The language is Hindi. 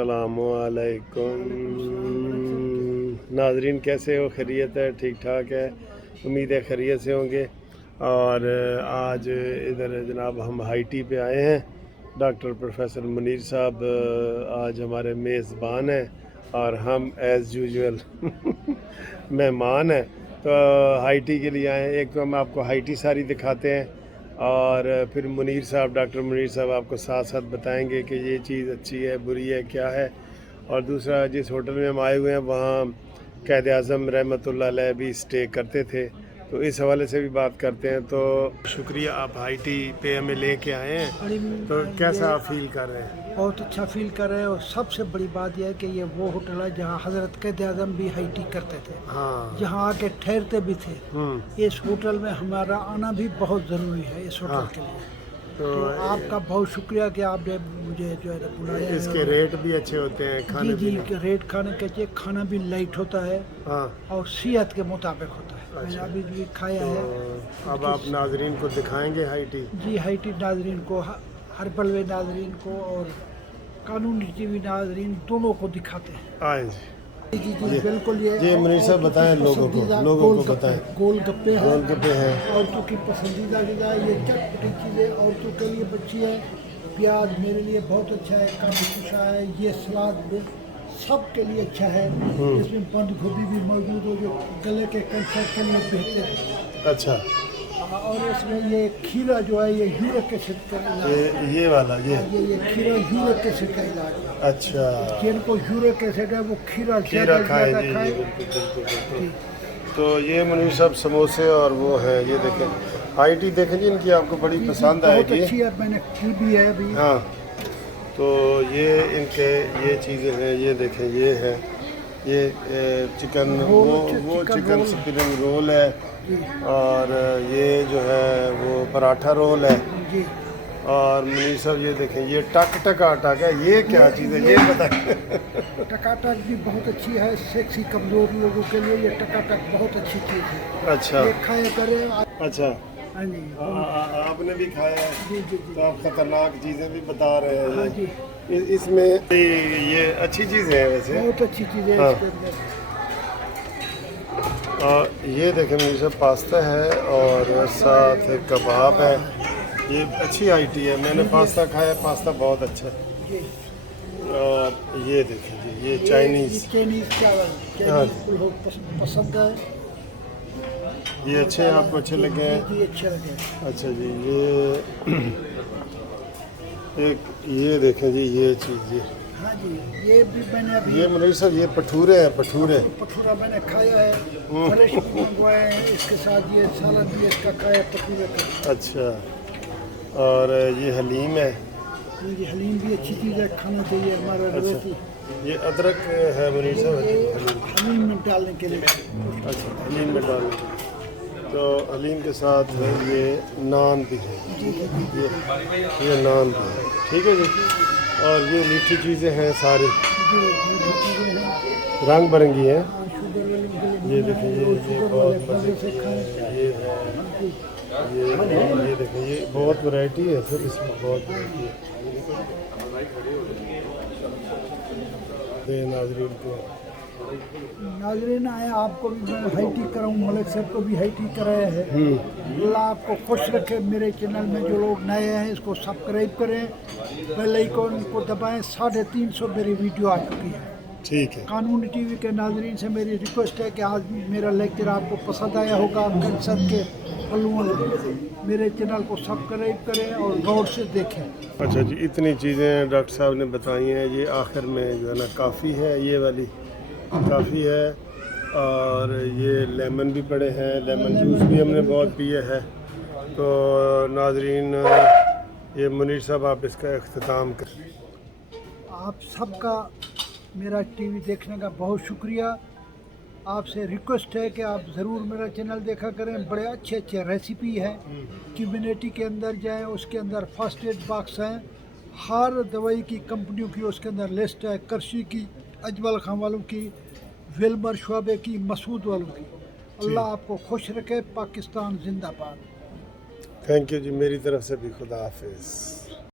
अस्सलामुअलैकुम नाजरीन, कैसे हो? खैरियत है? ठीक ठाक है, उम्मीद है खैरियत से होंगे। और आज इधर जनाब हम हाईटी पे आए हैं। डॉक्टर प्रोफेसर मुनीर साहब आज हमारे मेज़बान हैं और हम एज़ यूजुअल मेहमान हैं। तो हाईटी के लिए आए हैं। एक तो हम आपको हाईटी सारी दिखाते हैं और फिर मुनीर साहब, डॉक्टर मुनीर साहब आपको साथ साथ बताएंगे कि ये चीज़ अच्छी है, बुरी है, क्या है। और दूसरा, जिस होटल में हम आए हुए हैं वहाँ क़ायद आज़म रहमतुल्लाह अलैह भी स्टे करते थे, तो इस हवाले से भी बात करते हैं। तो शुक्रिया, आप हाईटी पे हमें लेके आए हैं, तो कैसा आप फील कर रहे हैं? बहुत अच्छा फील कर रहे हैं। और सबसे बड़ी बात यह है कि ये वो होटल है जहाँ हज़रत क़ायद आज़म भी हाईटी करते थे, हाँ, जहाँ आके ठहरते भी थे। इस होटल में हमारा आना भी बहुत ज़रूरी है इस होटल के लिए। तो आपका बहुत शुक्रिया कि आपने मुझे जो है बुलाया है। इसके रेट भी अच्छे होते हैं, खाने जी पीने रेट खाने के चाहिए, खाना भी लाइट होता है हाँ, और सेहत के मुताबिक होता है। मैंने अच्छा। अभी भी खाया है। तो अब आप नाजरीन को दिखाएंगे हाईटी? जी हाईटी नाजरीन को, हर पलवे नाजरीन को और कानूनी टीवी नाजरीन दोनों को दिखाते हैं। आए जी। जी बिल्कुल। ये मुनीर साहब बताएं लोगों को बताएं। गोलगप्पे हैं, गोलगप्पे हैं, औरतों की पसंदीदा ग़िज़ा। ये चटपटी चीज़ें औरतों के लिए बच्ची है। प्याज मेरे लिए बहुत अच्छा है, काफ़ी खुशा है। ये सलाद भी सब के लिए अच्छा है। इसमें बंद गोभी भी मौजूद हो जो गले के कैंसर के लिए बेहतर है। अच्छा। और इसमें ये खीरा जो है ये यूरिक एसिड का इलाज ये वाला ये खीरा यूरिक एसिड का इलाज है। अच्छा, जिनको यूरिक एसिड है वो खीरा खाए जी, खाए। बिल्कुल। तो ये मुनीर साहब समोसे और वो है, ये देखें हाईटी देखें जी, इनकी आपको बड़ी पसंद आएगी। बहुत अच्छी है, मैंने की भी है अभी। हाँ, तो ये इनके ये चीज़ें हैं, ये देखें, ये है ये चिकन वो चिकन स्प्रिंग रोल है, और ये जो है वो पराठा रोल है। जी। और मुनीर साहब ये देखें, ये टक आटा है, ये क्या चीज़ है ये बताएं? टकाटक भी बहुत अच्छी है, सेक्सी कमज़ोर लोगों के लिए ये टकाटक बहुत अच्छी चीज़ है। अच्छा, ये खाया करें। अच्छा। हाँ जी, आपने भी खाया है? जी। तो आप खतरनाक चीज़ें भी बता रहे हैं। हाँ जी, इसमें ये अच्छी चीज़ है वैसे। बहुत अच्छी चीज़ है हाँ। इसके अंदर। और ये देखें मुझे सब पास्ता है और साथ कबाब है। ये अच्छी आईटी है, मैंने पास्ता खाया, पास्ता बहुत अच्छा है। जी। और ये देखें जी, ये चाइनीज़ चावल बहुत पसंद है। ये अच्छे हैं, आपको अच्छे लगे हैं? जी अच्छे लगे। अच्छा जी, ये देखें जी, ये चीज़ जी। हाँ जी, ये भी मैंने अभी ये मुनीर साहब ये पठूरे हैं, पठूरा मैंने खाया है, फ्रेश भी मंगवाए हैं। इसके साथ ये सालन भी इसका खाया पठूरे का। अच्छा, और ये हलीम है। जी हलीम भी अच्छी चीज़ है, खाना चाहिए हमारा रवायती। ये अदरक है मुनीर साहब, ये हलीम में डालने के लिए। अच्छा, हलीम में डालने के लिए। तो हलीम के साथ ये नान भी है, ये नान भी है, ठीक है जी। और ये मीठी चीज़ें हैं सारी, रंग बिरंगी हैं। ये देखिए, ये बहुत मज़े की ये है, ये देखिए, ये बहुत वैरायटी है सर, इसमें बहुत वैरायटी है। नाज़रीन को नाज़रीन आए, आपको भी मैं हाईटी कराऊँ, मलिक साहब को भी हाईटी कराया है। अल्लाह आपको खुश रखे। मेरे चैनल में जो लोग नए हैं इसको सब्सक्राइब करें, बेल आइकन को दबाएं। 350 मेरी वीडियो आ चुकी है। ठीक है। कानूनी टीवी के नाजरीन से मेरी रिक्वेस्ट है कि आज भी मेरा लेक्चर आपको पसंद आया होगा। कैंसर के पहलुओं मेरे चैनल को सब्सक्राइब करें और गौर से देखें। अच्छा जी, इतनी चीज़ें डॉक्टर साहब ने बताई हैं। ये आखिर में जो है ना काफ़ी है, ये वाली काफ़ी है। और ये लेमन भी पड़े हैं, लेमन जूस भी हमने बहुत पिए है। तो नाजरीन, ये मुनीर साहब आप इसका अख्ताम करें। आप सबका मेरा टीवी देखने का बहुत शुक्रिया। आपसे रिक्वेस्ट है कि आप ज़रूर मेरा चैनल देखा करें। बड़े अच्छे रेसिपी हैं। कम्युनिटी के अंदर जाएं, उसके अंदर फर्स्ट एड बॉक्स हैं, हर दवाई की कंपनियों की उसके अंदर लिस्ट है। करशी की, अजमल खान वालों की, विल्मर शुआबे की, मसूद वालों की। अल्लाह आपको खुश रखे। पाकिस्तान जिंदाबाद। थैंक यू जी, मेरी तरफ से भी खुदा हाफिज़।